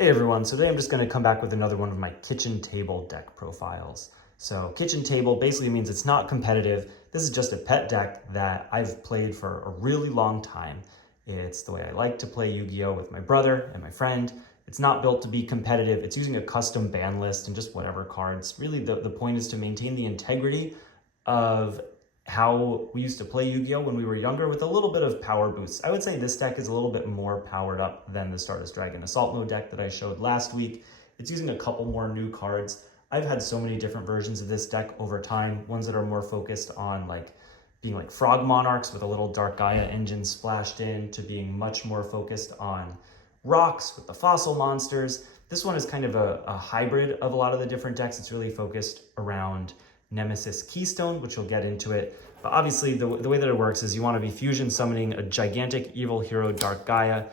Hey everyone, so today I'm just going to come back with another one of my kitchen table deck profiles. So kitchen table basically means it's not competitive. This is just a pet deck that I've played for a really long time. It's the way I like to play Yu-Gi-Oh! With my brother and my friend. It's not built to be competitive. It's using a custom ban list and just whatever cards. Really the point is to maintain the integrity of how we used to play Yu-Gi-Oh! When we were younger with a little bit of power boosts. I would say this deck is a little bit more powered up than the Stardust Dragon Assault Mode deck that I showed last week. It's using a couple more new cards. I've had so many different versions of this deck over time, ones that are more focused on being like Frog Monarchs with a little Dark Gaia engine splashed in, to being much more focused on rocks with the fossil monsters. This one is kind of a hybrid of a lot of the different decks. It's really focused around Nemesis Keystone, which we'll get into it. But obviously the way that it works is you want to be fusion summoning a gigantic evil hero Dark Gaia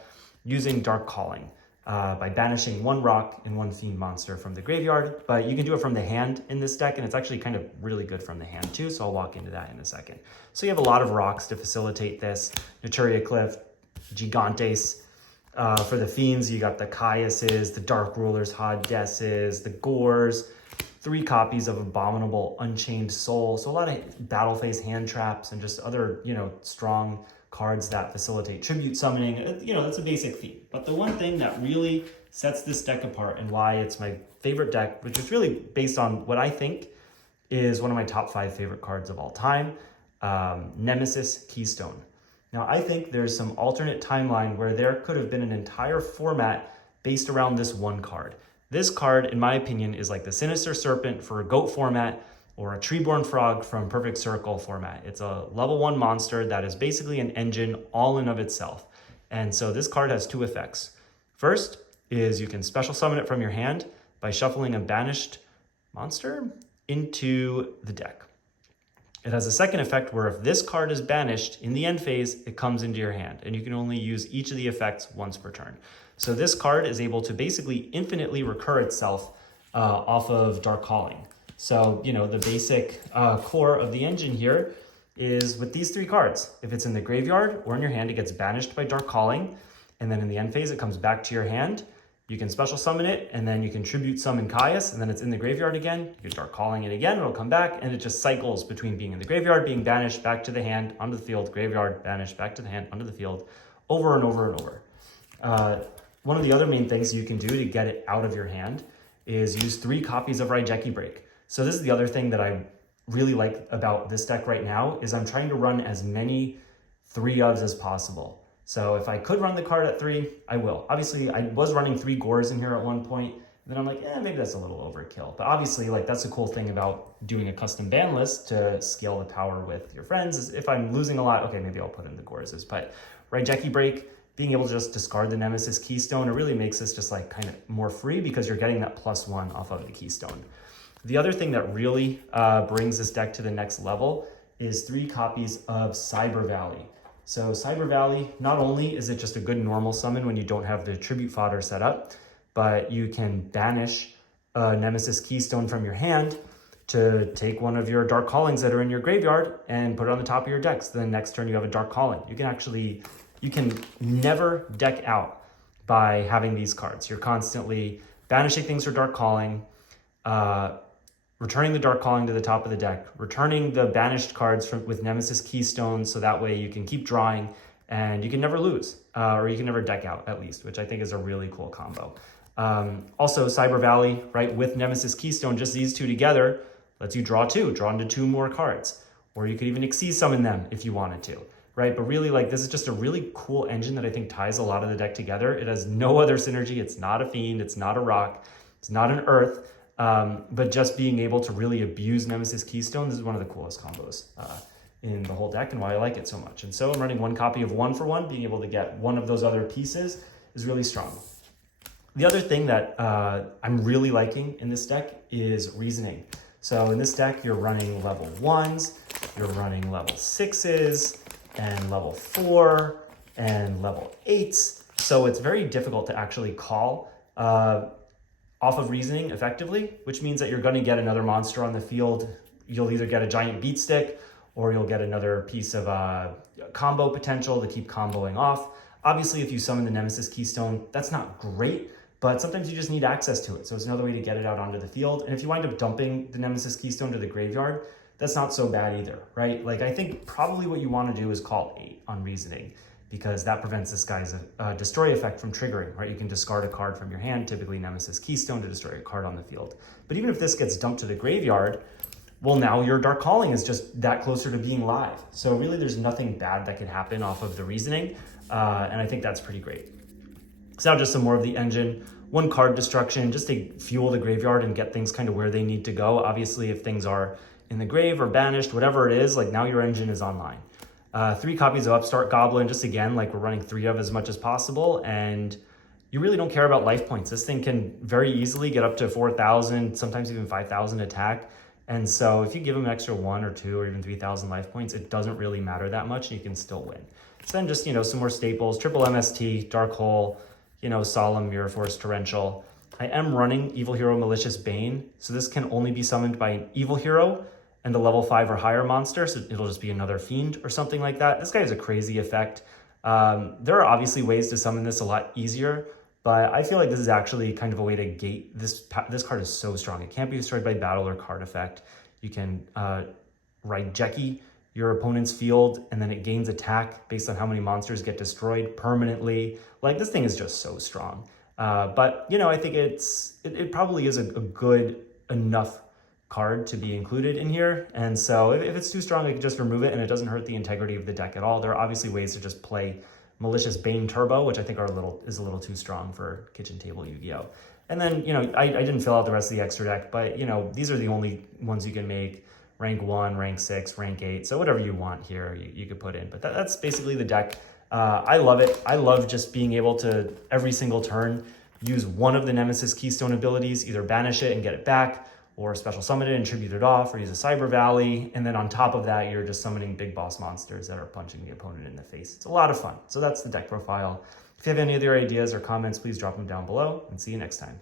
using Dark Calling by banishing one rock and one fiend monster from the graveyard. But you can do it from the hand in this deck, and it's actually kind of really good from the hand too, so I'll walk into that in a second. So you have a lot of rocks to facilitate this. Naturia Cliff, Gigantes. For the fiends, you got the Caiuses, the Dark Rulers, Hadesses, the Gores, 3 copies of Abominable Unchained Soul. So a lot of battle phase hand traps and just other, strong cards that facilitate tribute summoning. That's a basic theme. But the one thing that really sets this deck apart and why it's my favorite deck, which is really based on what I think is one of my top 5 favorite cards of all time, Nemesis Keystone. Now, I think there's some alternate timeline where there could have been an entire format based around this one card. This card, in my opinion, is like the Sinister Serpent for a GOAT format or a Treeborn Frog from Perfect Circle format. It's a level 1 monster that is basically an engine all in of itself. And so this card has 2 effects. First is you can special summon it from your hand by shuffling a banished monster into the deck. It has a second effect where if this card is banished in the end phase, it comes into your hand, and you can only use each of the effects once per turn. So this card is able to basically infinitely recur itself off of Dark Calling. So, the basic core of the engine here is with these 3 cards. If it's in the graveyard or in your hand, it gets banished by Dark Calling, and then in the end phase, it comes back to your hand. You can special summon it, and then you can tribute summon Caius, and then it's in the graveyard again. You start calling it again, it'll come back, and it just cycles between being in the graveyard, being banished, back to the hand, onto the field, graveyard, banished, back to the hand, onto the field, over and over and over. One of the other main things you can do to get it out of your hand is use 3 copies of Raigeki Break. So this is the other thing that I really like about this deck right now, is I'm trying to run as many 3-ofs as possible. So if I could run the card at 3, I will. Obviously, I was running 3 Gores in here at one point. Then I'm like, maybe that's a little overkill. But obviously, that's a cool thing about doing a custom ban list to scale the power with your friends. Is if I'm losing a lot, okay, maybe I'll put in the Gores. But Raigeki Break, being able to just discard the Nemesis Keystone, it really makes this just kind of more free because you're getting that +1 off of the Keystone. The other thing that really brings this deck to the next level is 3 copies of Cyber Valley. So Cyber Valley, not only is it just a good normal summon when you don't have the tribute fodder set up, but you can banish a Nemesis Keystone from your hand to take one of your Dark Callings that are in your graveyard and put it on the top of your deck. So the next turn you have a Dark Calling. You can never deck out by having these cards. You're constantly banishing things for Dark Calling, returning the Dark Calling to the top of the deck, returning the banished cards with Nemesis Keystone, so that way you can keep drawing and you can never lose, or you can never deck out at least, which I think is a really cool combo. Also, Cyber Valley, right, with Nemesis Keystone, just these 2 together, lets you draw into 2 more cards. Or you could even Xyz summon them if you wanted to, right? But really, this is just a really cool engine that I think ties a lot of the deck together. It has no other synergy. It's not a fiend, it's not a rock, it's not an earth. But just being able to really abuse Nemesis Keystone, this is one of the coolest combos in the whole deck and why I like it so much. And so I'm running 1 copy of 1 for 1. Being able to get one of those other pieces is really strong. The other thing that I'm really liking in this deck is Reasoning. So in this deck, you're running level 1s, you're running level 6s, and level 4, and level 8s. So it's very difficult to actually call off of Reasoning effectively, which means that you're going to get another monster on the field. You'll either get a giant beat stick, or you'll get another piece of combo potential to keep comboing off. Obviously, if you summon the Nemesis Keystone, that's not great, but sometimes you just need access to it. So it's another way to get it out onto the field. And if you wind up dumping the Nemesis Keystone to the graveyard, that's not so bad either, right? Like, I think probably what you want to do is call 8 on Reasoning, because that prevents this guy's destroy effect from triggering, right? You can discard a card from your hand, typically Nemesis Keystone, to destroy a card on the field. But even if this gets dumped to the graveyard, well, now your Dark Calling is just that closer to being live. So really there's nothing bad that can happen off of the Reasoning, and I think that's pretty great. So now just some more of the engine. 1 card destruction, just to fuel the graveyard and get things kind of where they need to go. Obviously, if things are in the grave or banished, whatever it is, like now your engine is online. 3 copies of Upstart Goblin, just again, like we're running 3 of as much as possible, and you really don't care about life points. This thing can very easily get up to 4,000, sometimes even 5,000 attack. And so if you give them an extra 1 or 2 or even 3,000 life points, it doesn't really matter that much and you can still win. So then just, some more staples, triple MST, Dark Hole, Solemn, Mirror Force, Torrential. I am running Evil Hero Malicious Bane, so this can only be summoned by an Evil Hero and a level 5 or higher monster, so it'll just be another Fiend or something like that. This guy has a crazy effect. There are obviously ways to summon this a lot easier, but I feel like this is actually kind of a way to gate this. This card is so strong. It can't be destroyed by battle or card effect. You can ride Jeki your opponent's field, and then it gains attack based on how many monsters get destroyed permanently. Like, this thing is just so strong. But, I think it probably is a good enough card to be included in here. And so if it's too strong, I can just remove it and it doesn't hurt the integrity of the deck at all. There are obviously ways to just play Malicious Bane Turbo, which I think is a little too strong for kitchen table Yu-Gi-Oh! And then, I didn't fill out the rest of the extra deck, but, these are the only ones you can make. Rank 1, rank 6, rank 8. So whatever you want here, you could put in. But that's basically the deck. I love it. I love just being able to, every single turn, use one of the Nemesis Keystone abilities, either banish it and get it back, or special summon it and tribute it off, or use a Cyber Valley. And then on top of that, you're just summoning big boss monsters that are punching the opponent in the face. It's a lot of fun. So that's the deck profile. If you have any other ideas or comments, please drop them down below, and see you next time.